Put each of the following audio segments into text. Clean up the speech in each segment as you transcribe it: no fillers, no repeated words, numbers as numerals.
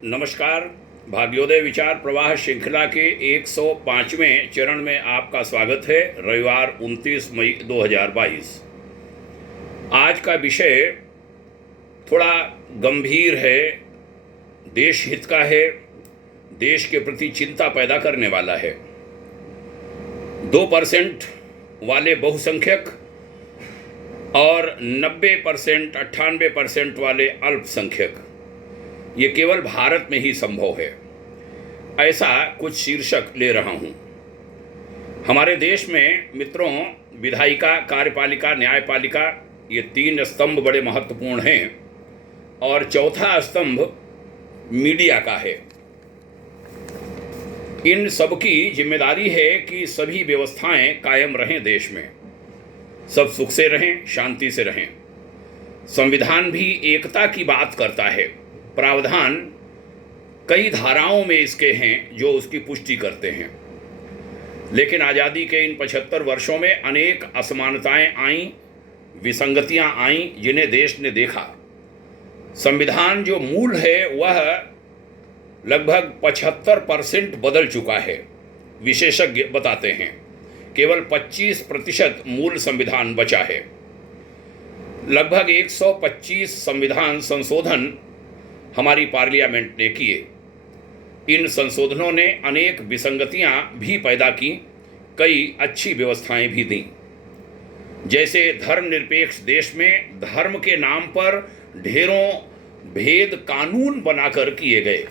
नमस्कार। भाग्योदय विचार प्रवाह श्रृंखला के 105वें चरण में आपका स्वागत है। रविवार 29 मई 2022। आज का विषय थोड़ा गंभीर है, देश हित का है, देश के प्रति चिंता पैदा करने वाला है। 2% वाले बहुसंख्यक और 90% 98% वाले अल्पसंख्यक, ये केवल भारत में ही संभव है। ऐसा कुछ शीर्षक ले रहा हूं। हमारे देश में मित्रों, विधायिका, कार्यपालिका, न्यायपालिका, ये 3 स्तंभ बड़े महत्वपूर्ण हैं और चौथा स्तंभ मीडिया का है। इन सबकी जिम्मेदारी है कि सभी व्यवस्थाएं कायम रहें, देश में सब सुख से रहें, शांति से रहें। संविधान भी एकता की बात करता है। प्रावधान कई धाराओं में इसके हैं जो उसकी पुष्टि करते हैं। लेकिन आज़ादी के इन 75 वर्षों में अनेक असमानताएं आईं, विसंगतियां आईं, जिन्हें देश ने देखा। संविधान जो मूल है वह लगभग 75% बदल चुका है। विशेषज्ञ बताते हैं केवल 25% मूल संविधान बचा है। लगभग 125 संविधान संशोधन हमारी पार्लियामेंट ने किए। इन संशोधनों ने अनेक विसंगतियां भी पैदा की, कई अच्छी व्यवस्थाएं भी दी। जैसे धर्मनिरपेक्ष देश में धर्म के नाम पर ढेरों भेद कानून बनाकर किए गए।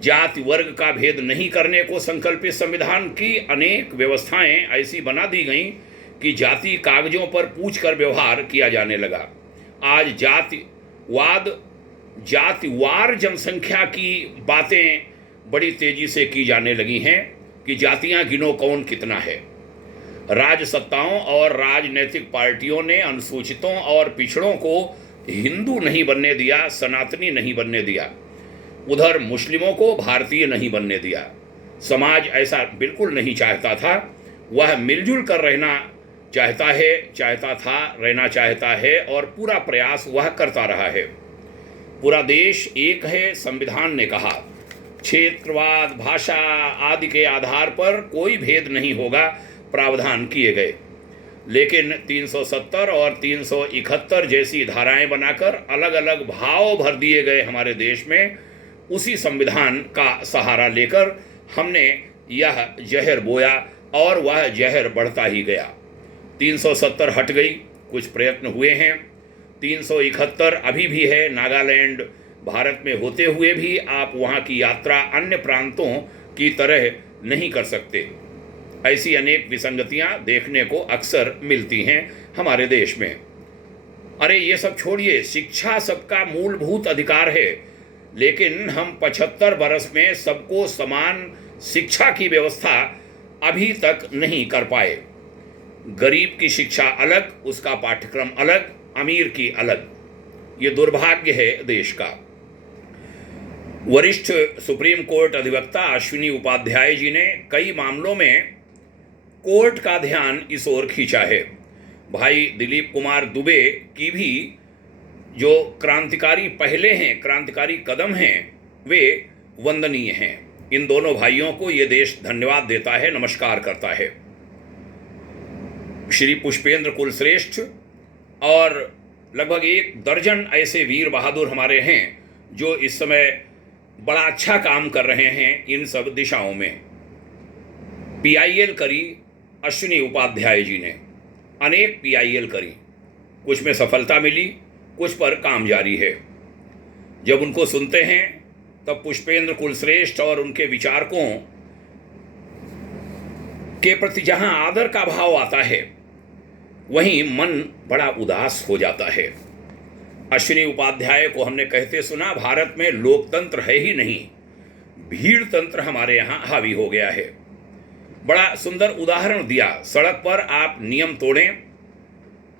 जाति वर्ग का भेद नहीं करने को संकल्पित संविधान की अनेक व्यवस्थाएं ऐसी बना दी गईं कि जाति कागजों पर पूछकर व्यवहार किया जाने लगा। आज जातिवार जनसंख्या की बातें बड़ी तेजी से की जाने लगी हैं कि जातियां गिनो कौन कितना है। राजसत्ताओं और राजनीतिक पार्टियों ने अनुसूचितों और पिछड़ों को हिंदू नहीं बनने दिया, सनातनी नहीं बनने दिया। उधर मुस्लिमों को भारतीय नहीं बनने दिया। समाज ऐसा बिल्कुल नहीं चाहता था। वह मिलजुल कर रहना रहना चाहता है और पूरा प्रयास वह करता रहा है। पूरा देश एक है, संविधान ने कहा। क्षेत्रवाद, भाषा आदि के आधार पर कोई भेद नहीं होगा, प्रावधान किए गए। लेकिन 370 और 371 जैसी धाराएं बनाकर अलग अलग भाव भर दिए गए हमारे देश में। उसी संविधान का सहारा लेकर हमने यह जहर बोया और वह जहर बढ़ता ही गया। 370 हट गई, कुछ प्रयत्न हुए हैं। 371 अभी भी है। नागालैंड भारत में होते हुए भी आप वहाँ की यात्रा अन्य प्रांतों की तरह नहीं कर सकते। ऐसी अनेक विसंगतियाँ देखने को अक्सर मिलती हैं हमारे देश में। अरे ये सब छोड़िए, शिक्षा सबका मूलभूत अधिकार है, लेकिन हम 75 बरस में सबको समान शिक्षा की व्यवस्था अभी तक नहीं कर पाए। गरीब की शिक्षा अलग, उसका पाठ्यक्रम अलग, अमीर की अलग। ये दुर्भाग्य है देश का। वरिष्ठ सुप्रीम कोर्ट अधिवक्ता अश्विनी उपाध्याय जी ने कई मामलों में कोर्ट का ध्यान इस ओर खींचा है। भाई दिलीप कुमार दुबे की भी जो क्रांतिकारी पहले हैं, क्रांतिकारी कदम हैं, वे वंदनीय हैं। इन दोनों भाइयों को ये देश धन्यवाद देता है, नमस्कार करता है। श्री पुष्पेंद्र कुलश्रेष्ठ और लगभग 1 दर्जन ऐसे वीर बहादुर हमारे हैं जो इस समय बड़ा अच्छा काम कर रहे हैं इन सब दिशाओं में। PIL करी अश्विनी उपाध्याय जी ने, अनेक PIL करी, कुछ में सफलता मिली, कुछ पर काम जारी है। जब उनको सुनते हैं तब पुष्पेंद्र कुलश्रेष्ठ और उनके विचारकों के प्रति जहां आदर का भाव आता है, वहीं मन बड़ा उदास हो जाता है। अश्विनी उपाध्याय को हमने कहते सुना, भारत में लोकतंत्र है ही नहीं, भीड़ तंत्र हमारे यहाँ हावी हो गया है। बड़ा सुंदर उदाहरण दिया। सड़क पर आप नियम तोड़ें,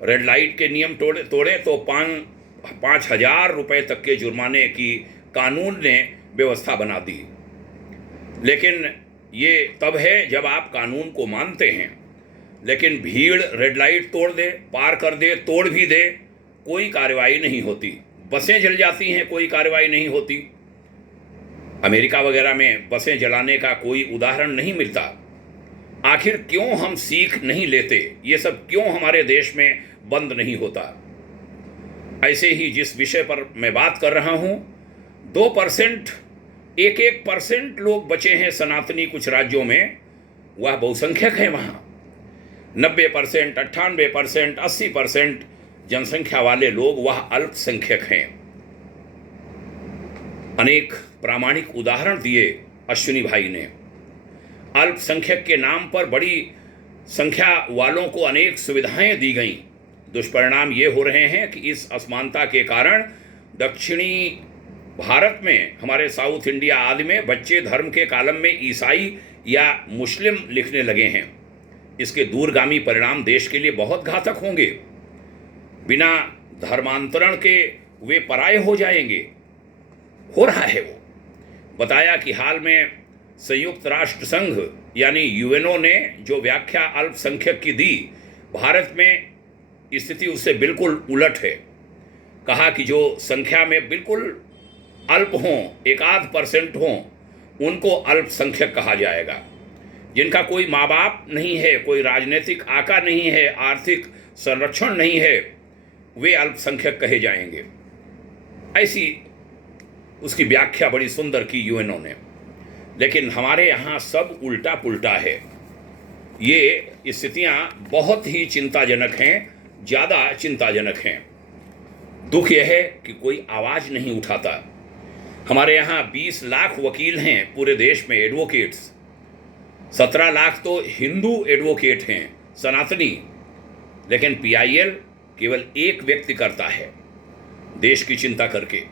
रेड लाइट के नियम तोड़ें तो 5,000 रुपये तक के जुर्माने की कानून ने व्यवस्था बना दी। लेकिन ये तब है जब आप कानून को मानते हैं। लेकिन भीड़ रेड लाइट तोड़ दे, पार कर दे, तोड़ भी दे, कोई कार्रवाई नहीं होती। बसें जल जाती हैं, कोई कार्रवाई नहीं होती। अमेरिका वगैरह में बसें जलाने का कोई उदाहरण नहीं मिलता। आखिर क्यों हम सीख नहीं लेते? ये सब क्यों हमारे देश में बंद नहीं होता? ऐसे ही जिस विषय पर मैं बात कर रहा हूं, 2%, 1% लोग बचे हैं सनातनी कुछ राज्यों में, वह बहुसंख्यक है। वहां 90%, 98%, 80% जनसंख्या वाले लोग वह अल्पसंख्यक हैं। अनेक प्रामाणिक उदाहरण दिए अश्विनी भाई ने। अल्पसंख्यक के नाम पर बड़ी संख्या वालों को अनेक सुविधाएं दी गईं। दुष्परिणाम ये हो रहे हैं कि इस असमानता के कारण दक्षिणी भारत में, हमारे साउथ इंडिया आदि में बच्चे धर्म के कॉलम में ईसाई या मुस्लिम लिखने लगे हैं। इसके दूरगामी परिणाम देश के लिए बहुत घातक होंगे। बिना धर्मांतरण के वे पराये हो जाएंगे। हो रहा है। वो बताया कि हाल में संयुक्त राष्ट्र संघ यानी यूएनओ ने जो व्याख्या अल्पसंख्यक की दी, भारत में स्थिति उससे बिल्कुल उलट है। कहा कि जो संख्या में बिल्कुल अल्प हों, 1-8% हों, उनको अल्पसंख्यक कहा जाएगा। जिनका कोई माँ बाप नहीं है, कोई राजनीतिक आका नहीं है, आर्थिक संरक्षण नहीं है, वे अल्पसंख्यक कहे जाएंगे। ऐसी उसकी व्याख्या बड़ी सुंदर की यूएनओ ने। लेकिन हमारे यहाँ सब उल्टा पुल्टा है। ये स्थितियाँ बहुत ही चिंताजनक हैं, ज़्यादा चिंताजनक हैं। दुख यह है कि कोई आवाज़ नहीं उठाता। हमारे यहाँ 20 लाख वकील हैं पूरे देश में, एडवोकेट्स। 17 लाख तो हिंदू एडवोकेट हैं, सनातनी। लेकिन PIL केवल एक व्यक्ति करता है, देश की चिंता करके।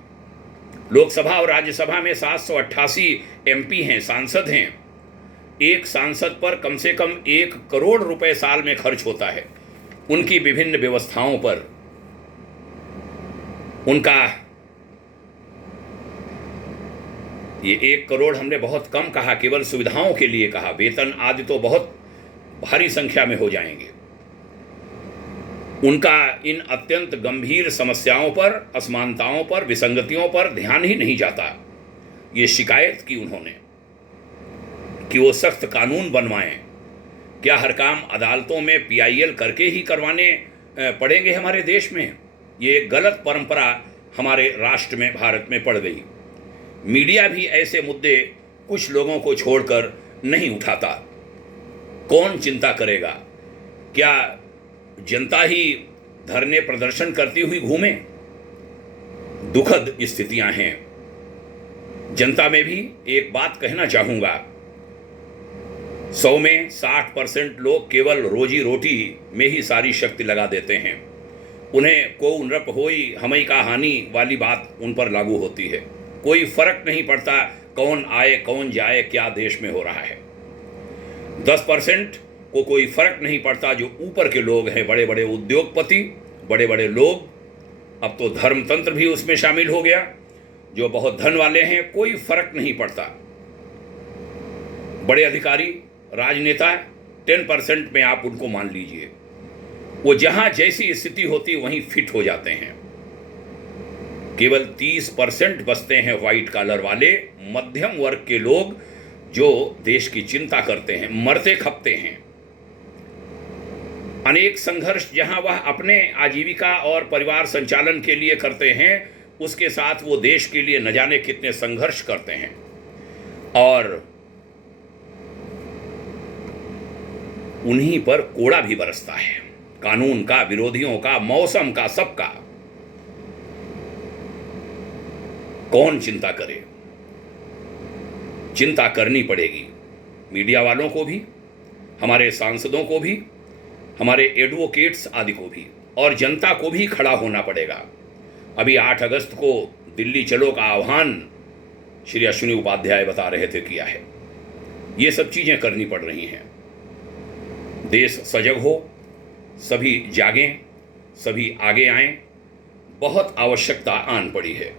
लोकसभा और राज्यसभा में 788 MP हैं, सांसद हैं। एक सांसद पर कम से कम 1 करोड़ रुपए साल में खर्च होता है उनकी विभिन्न व्यवस्थाओं पर। उनका ये 1 करोड़ हमने बहुत कम कहा, केवल सुविधाओं के लिए कहा। वेतन आदि तो बहुत भारी संख्या में हो जाएंगे। उनका इन अत्यंत गंभीर समस्याओं पर, असमानताओं पर, विसंगतियों पर ध्यान ही नहीं जाता। ये शिकायत की उन्होंने कि वो सख्त कानून बनवाएं। क्या हर काम अदालतों में PIL करके ही करवाने पड़ेंगे हमारे देश में? ये एक गलत परंपरा हमारे राष्ट्र में, भारत में पड़ गई। मीडिया भी ऐसे मुद्दे कुछ लोगों को छोड़कर नहीं उठाता। कौन चिंता करेगा? क्या जनता ही धरने प्रदर्शन करती हुई घूमे? दुखद स्थितियां हैं। जनता में भी एक बात कहना चाहूंगा, 100 में 60% लोग केवल रोजी रोटी में ही सारी शक्ति लगा देते हैं। उन्हें को नृप होई हमई का हानि वाली बात उन पर लागू होती है। कोई फर्क नहीं पड़ता कौन आए कौन जाए, क्या देश में हो रहा है। 10% को कोई फर्क नहीं पड़ता जो ऊपर के लोग हैं, बड़े बड़े उद्योगपति, बड़े बड़े लोग। अब तो धर्मतंत्र भी उसमें शामिल हो गया। जो बहुत धन वाले हैं, कोई फर्क नहीं पड़ता। बड़े अधिकारी, राजनेता 10% में आप उनको मान लीजिए, वो जहां जैसी स्थिति होती वहीं फिट हो जाते हैं। केवल 30% बचते हैं व्हाइट कॉलर वाले, मध्यम वर्ग के लोग जो देश की चिंता करते हैं, मरते खपते हैं। अनेक संघर्ष जहां वह अपने आजीविका और परिवार संचालन के लिए करते हैं, उसके साथ वो देश के लिए न जाने कितने संघर्ष करते हैं। और उन्हीं पर कोड़ा भी बरसता है, कानून का, विरोधियों का, मौसम का, सबका। कौन चिंता करे? चिंता करनी पड़ेगी मीडिया वालों को भी, हमारे सांसदों को भी, हमारे एडवोकेट्स आदि को भी, और जनता को भी खड़ा होना पड़ेगा। अभी 8 अगस्त को दिल्ली चलो का आह्वान श्री अश्विनी उपाध्याय बता रहे थे किया है। ये सब चीज़ें करनी पड़ रही हैं। देश सजग हो, सभी जागें, सभी आगे आएं, बहुत आवश्यकता आन पड़ी है।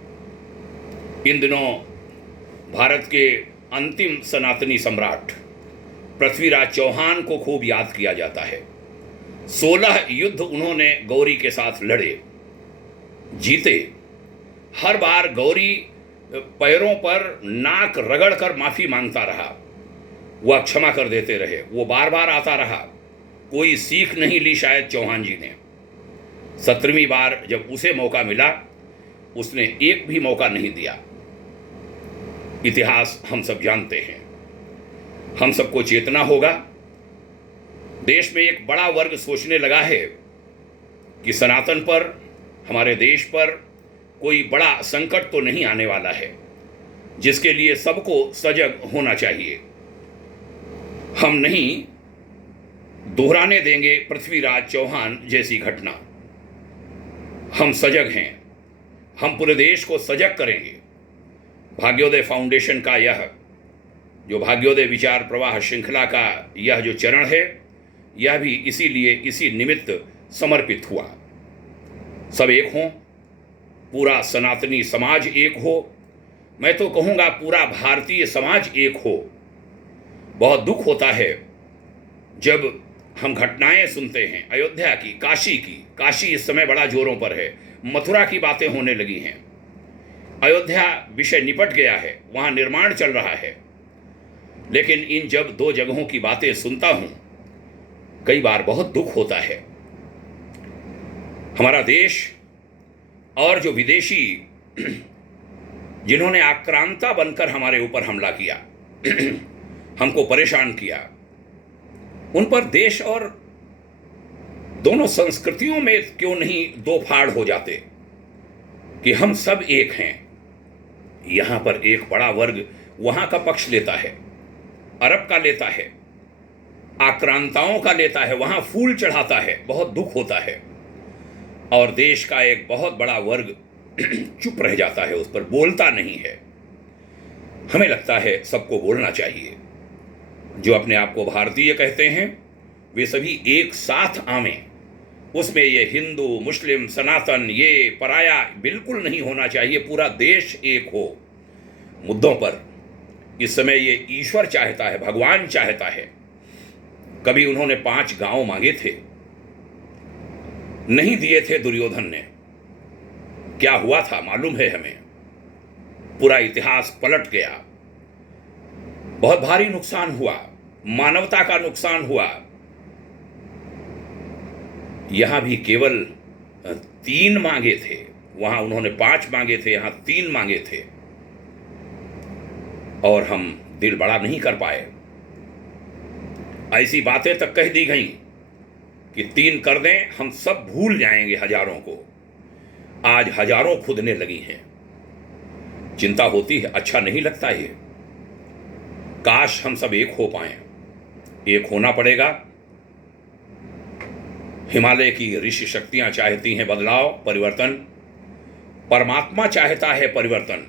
इन दिनों भारत के अंतिम सनातनी सम्राट पृथ्वीराज चौहान को खूब याद किया जाता है। 16 युद्ध उन्होंने गौरी के साथ लड़े, जीते। हर बार गौरी पैरों पर नाक रगड़ कर माफी मांगता रहा, वह क्षमा कर देते रहे, वो बार बार आता रहा। कोई सीख नहीं ली शायद चौहान जी ने। 17वीं बार जब उसे मौका मिला, उसने एक भी मौका नहीं दिया। इतिहास हम सब जानते हैं। हम सबको चेतना होगा। देश में एक बड़ा वर्ग सोचने लगा है कि सनातन पर, हमारे देश पर कोई बड़ा संकट तो नहीं आने वाला है, जिसके लिए सबको सजग होना चाहिए। हम नहीं दोहराने देंगे पृथ्वीराज चौहान जैसी घटना। हम सजग हैं, हम पूरे देश को सजग करेंगे। भाग्योदय फाउंडेशन का यह जो भाग्योदय विचार प्रवाह श्रृंखला का यह जो चरण है, यह भी इसीलिए, इसी निमित्त समर्पित हुआ। सब एक हों, पूरा सनातनी समाज एक हो, मैं तो कहूँगा पूरा भारतीय समाज एक हो। बहुत दुख होता है जब हम घटनाएं सुनते हैं अयोध्या की, काशी की। काशी इस समय बड़ा जोरों पर है, मथुरा की बातें होने लगी हैं। अयोध्या विषय निपट गया है, वहाँ निर्माण चल रहा है। लेकिन इन जब दो जगहों की बातें सुनता हूँ, कई बार बहुत दुख होता है। हमारा देश और जो विदेशी जिन्होंने आक्रांता बनकर हमारे ऊपर हमला किया, हमको परेशान किया, उन पर देश और दोनों संस्कृतियों में क्यों नहीं दो फाड़ हो जाते कि हम सब एक हैं। यहां पर एक बड़ा वर्ग वहां का पक्ष लेता है, अरब का लेता है, आक्रांताओं का लेता है, वहां फूल चढ़ाता है, बहुत दुख होता है। और देश का एक बहुत बड़ा वर्ग चुप रह जाता है, उस पर बोलता नहीं है। हमें लगता है सबको बोलना चाहिए। जो अपने आप को भारतीय कहते हैं, वे सभी एक साथ आवें। उसमें ये हिंदू, मुस्लिम, सनातन, ये पराया बिल्कुल नहीं होना चाहिए। पूरा देश एक हो मुद्दों पर। इस समय ये ईश्वर चाहता है, भगवान चाहता है। कभी उन्होंने 5 गांव मांगे थे, नहीं दिए थे दुर्योधन ने। क्या हुआ था मालूम है हमें। पूरा इतिहास पलट गया, बहुत भारी नुकसान हुआ, मानवता का नुकसान हुआ। यहां भी केवल 3 मांगे थे, वहां उन्होंने 5 मांगे थे, यहां 3 मांगे थे। और हम दिल बड़ा नहीं कर पाए। ऐसी बातें तक कह दी गई कि 3 कर दें, हम सब भूल जाएंगे हजारों को। आज हजारों खुदने लगी हैं। चिंता होती है, अच्छा नहीं लगता ये। काश हम सब एक हो पाएं। एक होना पड़ेगा। हिमालय की ऋषि शक्तियां चाहती हैं बदलाव, परिवर्तन। परमात्मा चाहता है परिवर्तन।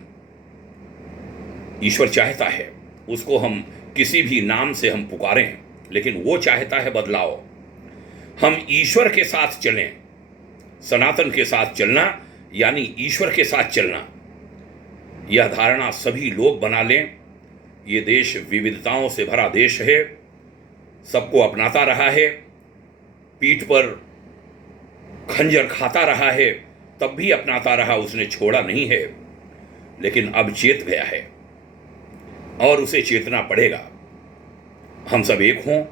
ईश्वर चाहता है, उसको हम किसी भी नाम से हम पुकारें, लेकिन वो चाहता है बदलाव। हम ईश्वर के साथ चलें। सनातन के साथ चलना यानी ईश्वर के साथ चलना, यह धारणा सभी लोग बना लें। ये देश विविधताओं से भरा देश है, सबको अपनाता रहा है, पीठ पर खंजर खाता रहा है, तब भी अपनाता रहा, उसने छोड़ा नहीं है। लेकिन अब चेत गया है और उसे चेतना पड़ेगा। हम सब एक हों,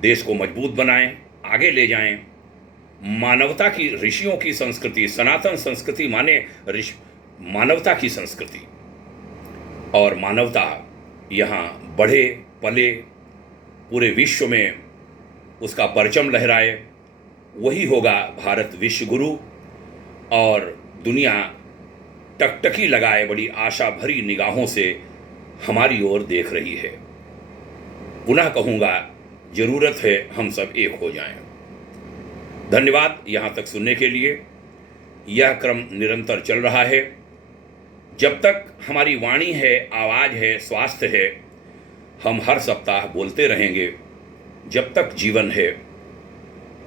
देश को मजबूत बनाएं, आगे ले जाएं। मानवता की, ऋषियों की संस्कृति, सनातन संस्कृति माने मानवता की संस्कृति, और मानवता यहाँ बढ़े पले, पूरे विश्व में उसका परचम लहराए। वही होगा भारत विश्व गुरु, और दुनिया टकटकी लगाए बड़ी आशा भरी निगाहों से हमारी ओर देख रही है। पुनः कहूँगा, जरूरत है हम सब एक हो जाएं। धन्यवाद यहाँ तक सुनने के लिए। यह क्रम निरंतर चल रहा है। जब तक हमारी वाणी है, आवाज़ है, स्वास्थ्य है, हम हर सप्ताह बोलते रहेंगे। जब तक जीवन है।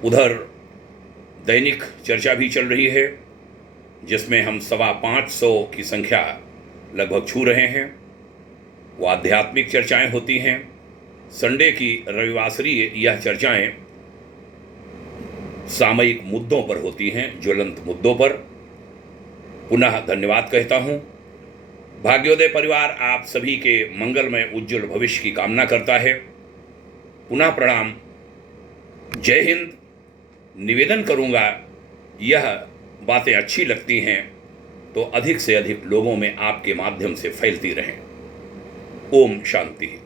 उधर दैनिक चर्चा भी चल रही है, जिसमें हम 550 की संख्या लगभग छू रहे हैं। वो आध्यात्मिक चर्चाएं होती हैं। संडे की रविवासरीय यह चर्चाएं सामयिक मुद्दों पर होती हैं, ज्वलंत मुद्दों पर। पुनः धन्यवाद कहता हूँ। भाग्योदय परिवार आप सभी के मंगलमय उज्जवल भविष्य की कामना करता है। पुनः प्रणाम। जय हिंद। निवेदन करूंगा, यह बातें अच्छी लगती हैं तो अधिक से अधिक लोगों में आपके माध्यम से फैलती रहें। ओम शांति।